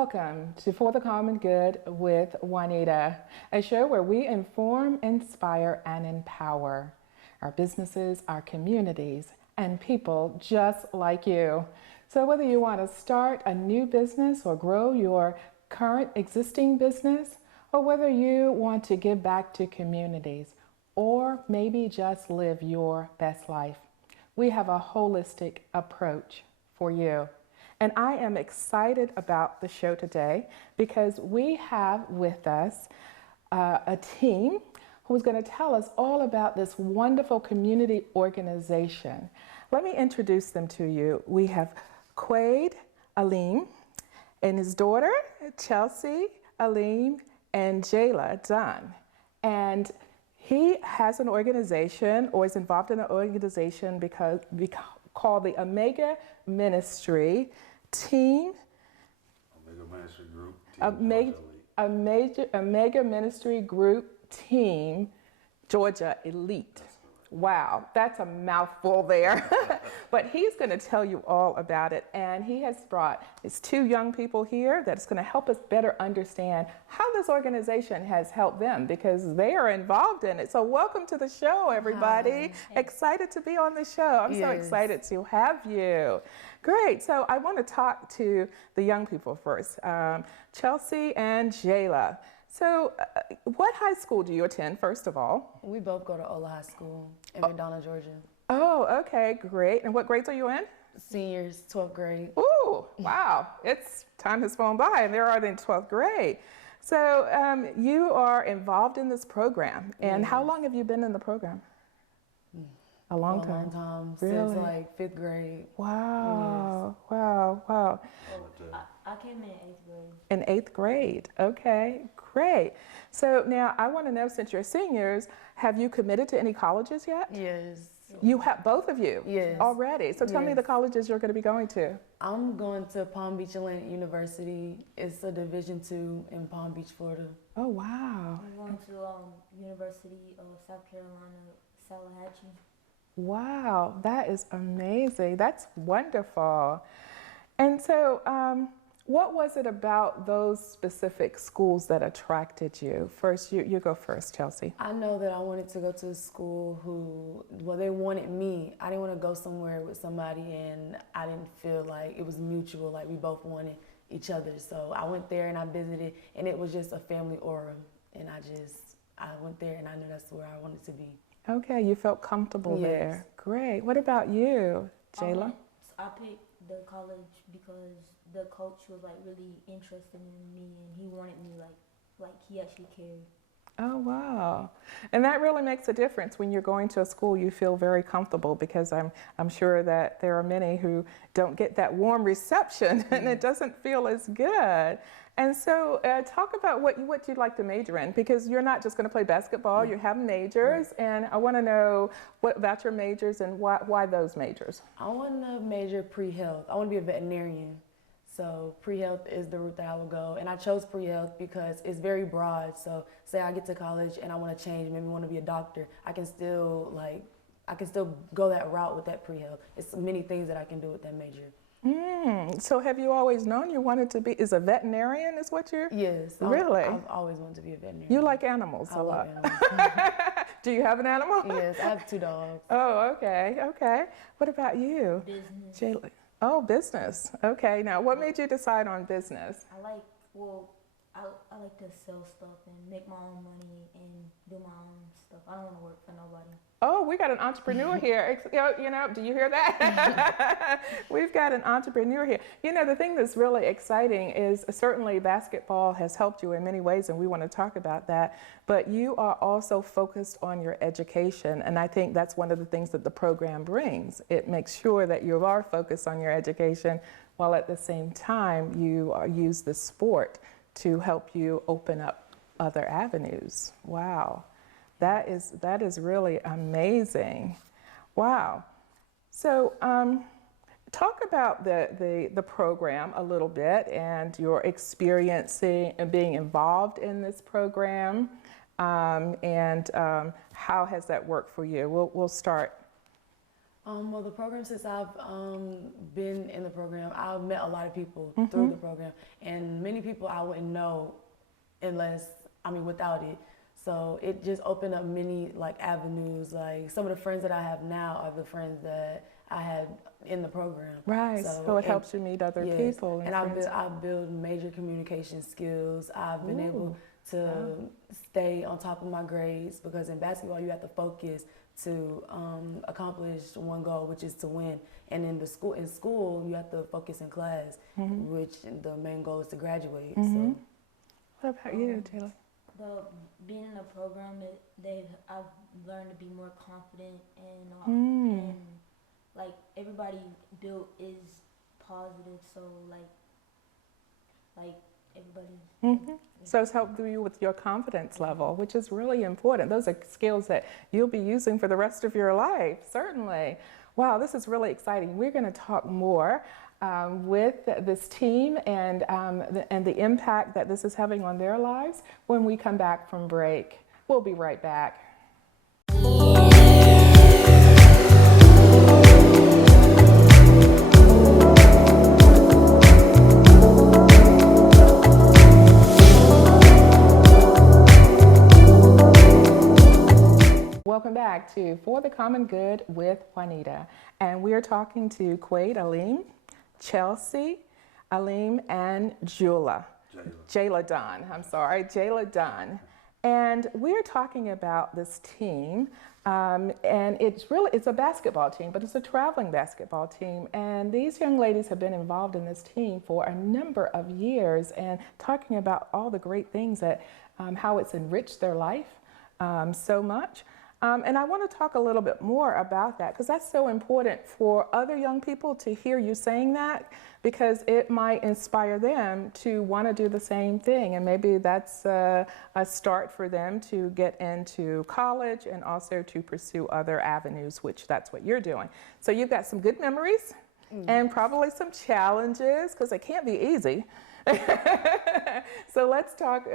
Welcome to For the Common Good with Juanita, a show where we inform, inspire, and empower our businesses, our communities, and people just like you. So whether you want to start a new business or grow your current existing business, or whether you want to give back to communities, or maybe just live your best life, we have a holistic approach for you. And I am excited about the show today because we have with us a team who's going to tell us all about this wonderful community organization. Let me introduce them to you. We have Quade Aleem and his daughter, Chelsea Aleem and Jayla Dunn. And he has an organization, or is involved in an organization called the Omega Ministry Team. Omega Ministry Group. Omega Ministry Group Team Georgia Elite. Wow, that's a mouthful there. But he's going to tell you all about it. And he has brought his two young people here that's going to help us better understand how this organization has helped them because they are involved in it. So welcome to the show, everybody. Hi. Excited to be on the show. I'm so excited to have you. Great. So I want to talk to the young people first, Chelsea and Jayla. So what high school do you attend, first of all? We both go to Ola High School in McDonough, Georgia. Oh, okay, great. And what grades are you in? Seniors, 12th grade. Ooh, wow. Time has flown by and they're already in 12th grade. So you are involved in this program. And how long have you been in the program? A long time. A long time, really? Since like 5th grade. Wow, wow, wow. I came in 8th grade. In 8th grade, okay, great. So now I want to know, since you're seniors, have you committed to any colleges yet? Yes. You have, both of you? Yes. Already? So tell me the colleges you're going to be going to. I'm going to Palm Beach Atlantic University. It's a Division II in Palm Beach, Florida. Oh, wow. I'm going to University of South Carolina, Tallahatchie. Wow, that is amazing. That's wonderful. And so what was it about those specific schools that attracted you? First, you go first, Chelsea. I know that I wanted to go to a school they wanted me. I didn't want to go somewhere with somebody and I didn't feel like it was mutual, like we both wanted each other. So I went there and I visited and it was just a family aura. And I went there and I knew that's where I wanted to be. Okay, you felt comfortable there. Great. What about you, Jayla? I picked the college because the coach was like really interested in me and he wanted me like he actually cared. Oh, wow. And that really makes a difference when you're going to a school you feel very comfortable, because I'm sure that there are many who don't get that warm reception and it doesn't feel as good. And so talk about what you'd like to major in, because you're not just going to play basketball, you have majors, and I want to know what about your majors and why those majors. I want to major pre-health. I want to be a veterinarian. So pre-health is the route that I will go. And I chose pre-health because it's very broad. So say I get to college and I want to change, maybe want to be a doctor, I can still go that route with that pre-health. It's many things that I can do with that major. So have you always known you wanted to be, is a veterinarian is what you're? Yes. Really? I've always wanted to be a veterinarian. You like animals a lot. Animals. Do you have an animal? Yes, I have 2 dogs. Oh, okay, okay. What about you? Business. Jayla? Oh, business. Okay, now what made you decide on business? I like to sell stuff and make my own money and do my own stuff. I don't want to work for nobody. Oh, we got an entrepreneur here. Do you hear that? We've got an entrepreneur here. You know, the thing that's really exciting is certainly basketball has helped you in many ways, and we want to talk about that. But you are also focused on your education, and I think that's one of the things that the program brings. It makes sure that you are focused on your education, while at the same time you use the sport to help you open up other avenues. Wow. That is really amazing. Wow. So talk about the program a little bit and your experiencing and being involved in this program, and how has that worked for you? We'll start Well, the program, since I've been in the program, I've met a lot of people through the program, and many people I wouldn't know without it. So it just opened up many like avenues. Like some of the friends that I have now are the friends that I had in the program. Right. So it helps you meet other yes, people. And I've built major communication skills. I've been able to stay on top of my grades, because in basketball you have to focus to accomplish one goal, which is to win. And in school you have to focus in class, which the main goal is to graduate. So. What about you, Taylor? Being in a program, I've learned to be more confident, and like everybody built is positive, so like everybody. So it's helped you with your confidence level, which is really important. Those are skills that you'll be using for the rest of your life, certainly. Wow, this is really exciting. We're going to talk more with this team and the impact that this is having on their lives when we come back from break. We'll be right back. Welcome back to For the Common Good with Juanita. And we're talking to Quade, Aleem, Chelsea, Aleem, and Jayla Dunn. And we're talking about this team. And it's a basketball team, but it's a traveling basketball team. And these young ladies have been involved in this team for a number of years and talking about all the great things that, how it's enriched their life so much. And I want to talk a little bit more about that, because that's so important for other young people to hear you saying that, because it might inspire them to want to do the same thing. And maybe that's a start for them to get into college and also to pursue other avenues, which that's what you're doing. So you've got some good memories and probably some challenges, because it can't be easy. So let's talk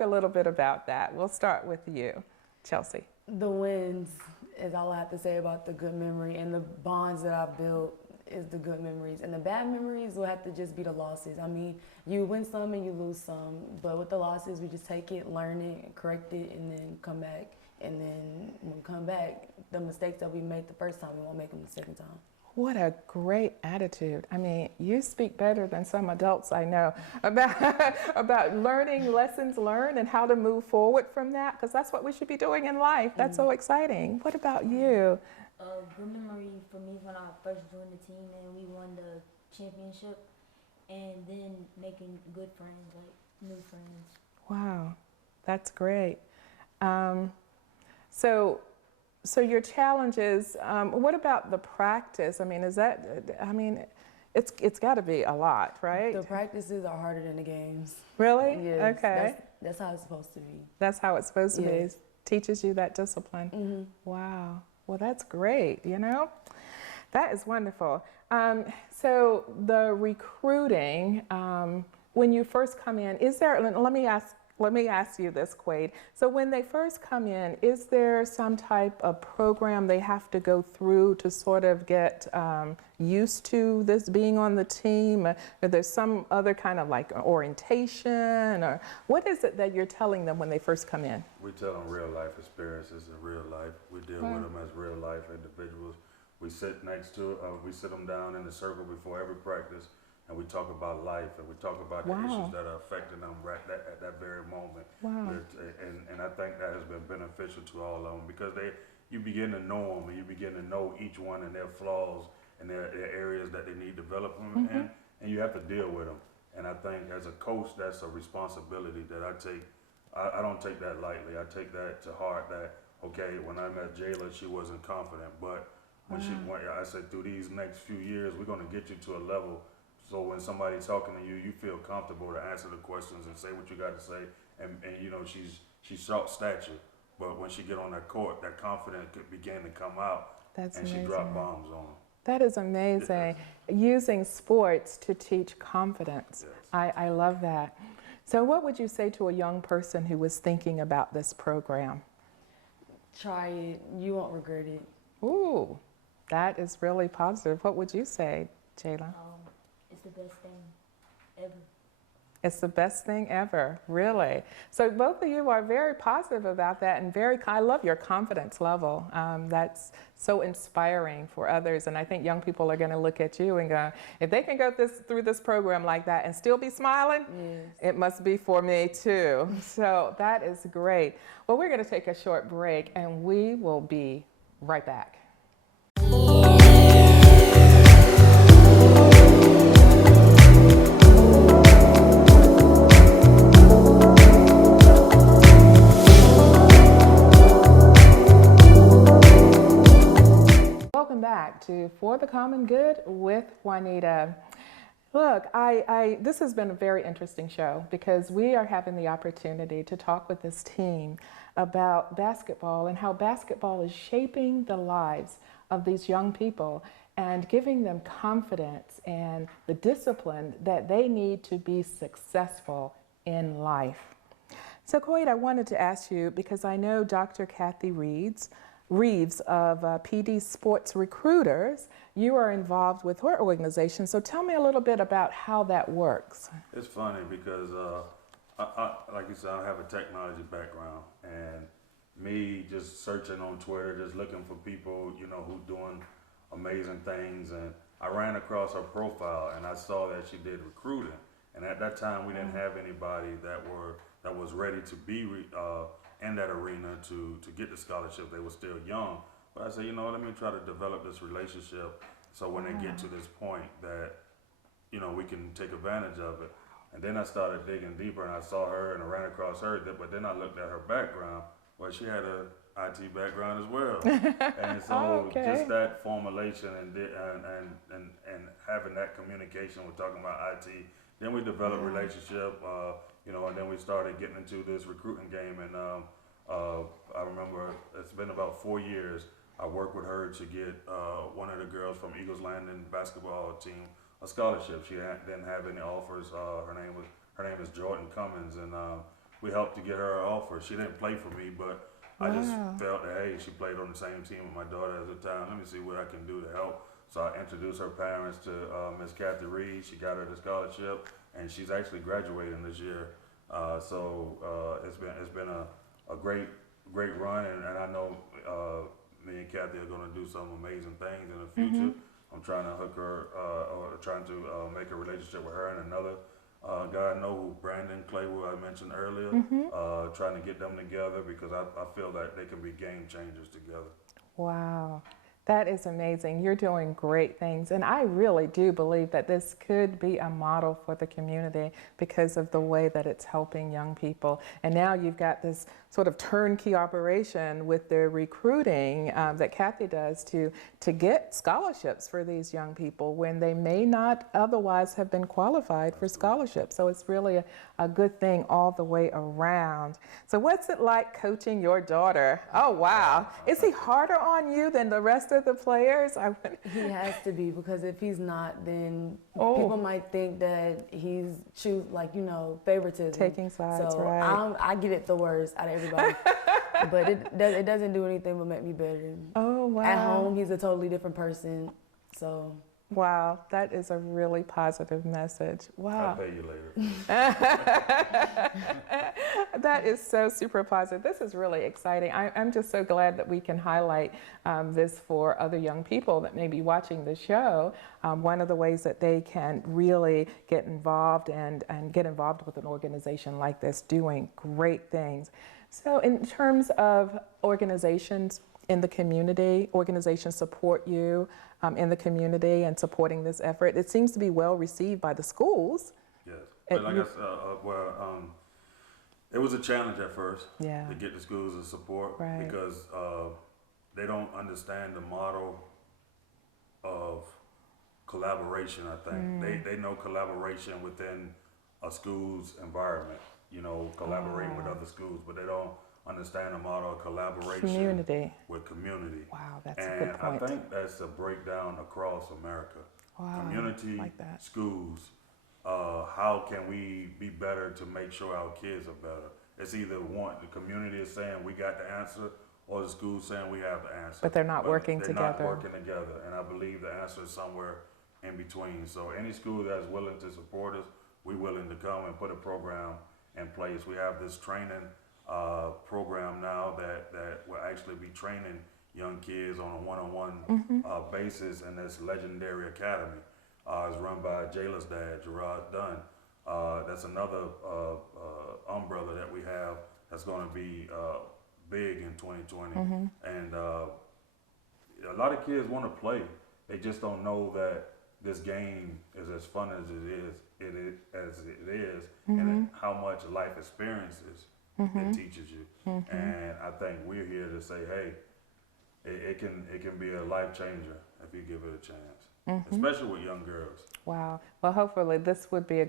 a little bit about that. We'll start with you, Chelsea. The wins is all I have to say about the good memory, and the bonds that I've built is the good memories. And the bad memories will have to just be the losses. I mean, you win some and you lose some, but with the losses, we just take it, learn it, correct it, and then come back. And then when we come back, the mistakes that we made the first time, we won't make them the second time. What a great attitude. I mean, you speak better than some adults I know about learning lessons learned and how to move forward from that, because that's what we should be doing in life. That's so exciting. What about you? A good memory for me is when I first joined the team and we won the championship, and then making good friends, like new friends. Wow, that's great. So your challenges, what about the practice? I mean, it's got to be a lot, right? The practices are harder than the games. Really? Yes. Okay. That's how it's supposed to be. That's how it's supposed to be. It teaches you that discipline. Wow. Well, that's great, you know? That is wonderful. So the recruiting, when you first come in, let me ask you this, Quade. So when they first come in, is there some type of program they have to go through to sort of get used to this being on the team? Or there's some other kind of like orientation? Or what is it that you're telling them when they first come in? We tell them real life experiences in real life. We deal with them as real life individuals. We sit we sit them down in the circle before every practice, and we talk about life, and we talk about the issues that are affecting them at that very moment. Wow. And I think that has been beneficial to all of them, because you begin to know them, and you begin to know each one and their flaws and their areas that they need development in, and you have to deal with them. And I think as a coach, that's a responsibility that I take. I don't take that lightly. I take that to heart that, okay, when I met Jayla, she wasn't confident, but when I said through these next few years, we're going to get you to a level so when somebody's talking to you, you feel comfortable to answer the questions and say what you got to say. And you know, she's short stature, but when she get on that court, that confidence began to come out. That's and amazing. She dropped bombs on them. That is amazing. Using sports to teach confidence. Yes. I love that. So what would you say to a young person who was thinking about this program? Try it. You won't regret it. Ooh, That is really positive. What would you say, Jayla? It's the best thing ever. It's the best thing ever, really. So both of you are very positive about that and I love your confidence level. That's so inspiring for others. And I think young people are going to look at you and go, if they can go through this program like that and still be smiling, Yes. it must be for me too. So that is great. Well, we're going to take a short break and we will be right back. Welcome back to For the Common Good with Juanita. Look, this has been a very interesting show because we are having the opportunity to talk with this team about basketball and how basketball is shaping the lives of these young people and giving them confidence and the discipline that they need to be successful in life. So, Coit, I wanted to ask you, because I know Dr. Kathy Reeves of PD Sports Recruiters, you are involved with her organization. So tell me a little bit about how that works. It's funny because, like you said, I have a technology background, and me just searching on Twitter, just looking for people, you know, who doing amazing things, and I ran across her profile, and I saw that she did recruiting, and at that time we didn't have anybody that was ready to be in that arena to get the scholarship. They were still young, but I said, you know, let me try to develop this relationship so when they get to this point that, you know, we can take advantage of it. And then I started digging deeper, and I saw her and I ran across her, but then I looked at her background. Well, she had a IT background as well, and so just that formulation and having that communication, we're talking about IT. Then we developed a relationship, you know, and then we started getting into this recruiting game. And I remember it's been about 4 years. I worked with her to get one of the girls from Eagles Landing basketball team a scholarship. She didn't have any offers. Her name is Jordan Cummins, and we helped to get her an offer. She didn't play for me, but I just felt that, hey, she played on the same team with my daughter at the time. Let me see what I can do to help. So I introduced her parents to Miss Kathy Reed. She got her the scholarship, and she's actually graduating this year. It's been a great run, and I know me and Kathy are going to do some amazing things in the future. I'm trying to hook her, or trying to make a relationship with her and another guy I know, who Brandon Claywood I mentioned earlier. Trying to get them together because I feel that they can be game changers together. Wow. That is amazing. You're doing great things. And I really do believe that this could be a model for the community because of the way that it's helping young people. And now you've got this sort of turnkey operation with the recruiting that Kathy does to get scholarships for these young people when they may not otherwise have been qualified for scholarships. So it's really a good thing all the way around. So what's it like coaching your daughter? Oh, wow. Is he harder on you than the rest of the players? He has to be, because if he's not, then people might think that he's favoritism. Taking sides, so right. I get it the worst out of everybody. But it doesn't do anything but make me better. Oh, wow. At home, he's a totally different person. So. Wow, that is a really positive message. Wow. I'll pay you later. That is so super positive. This is really exciting. I'm just so glad that we can highlight this for other young people that may be watching the show. One of the ways that they can really get involved and get involved with an organization like this doing great things. So in terms of organizations in the community, organizations support you in the community and supporting this effort. It seems to be well received by the schools. Yes, but like I said, it was a challenge at first to get the schools to support because they don't understand the model of collaboration. I think they know collaboration within a school's environment. You know, collaborating with other schools, but they don't understand the model of collaboration with community. Wow, that's a good point. And I think that's a breakdown across America. Wow, community, like that. schools, how can we be better to make sure our kids are better? It's either the community is saying we got the answer, or the school saying we have the answer. But they're not working they're together. not working together, and I believe the answer is somewhere in between. So any school that's willing to support us, we're willing to come and put a program in place. We have this training program now that will actually be training young kids on a one-on-one basis in this legendary academy. It's run by Jayla's dad, Gerard Dunn. That's another umbrella that we have that's going to be big in 2020. And a lot of kids want to play. They just don't know that this game is as fun as it is, and how much life experiences it teaches you. And I think we're here to say, hey, it can be a life changer if you give it a chance, especially with young girls. Wow. Well, hopefully this will be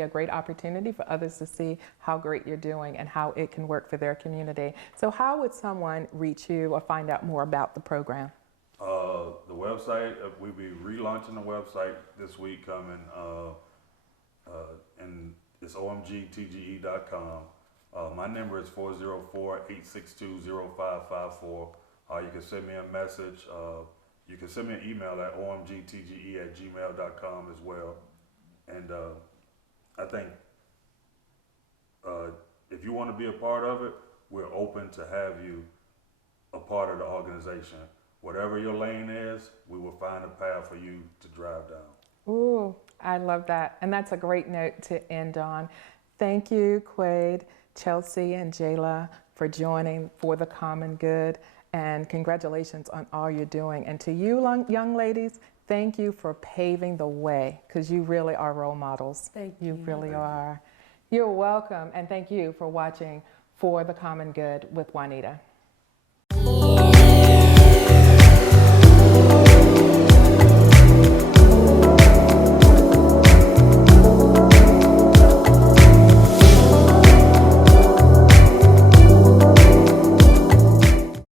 a great opportunity for others to see how great you're doing and how it can work for their community. So how would someone reach you or find out more about the program? The website, we'll be relaunching the website this week coming, and it's omgtge.com. My number is 404-862-0554. You can send me a message. You can send me an email at omgtge@gmail.com as well. And I think if you want to be a part of it, we're open to have you a part of the organization. Whatever your lane is, we will find a path for you to drive down. Ooh, I love that. And that's a great note to end on. Thank you, Quade, Chelsea, and Jayla for joining For the Common Good. And congratulations on all you're doing. And to you, young ladies, thank you for paving the way, because you really are role models. Thank you. You really are. You're welcome. And thank you for watching For the Common Good with Juanita.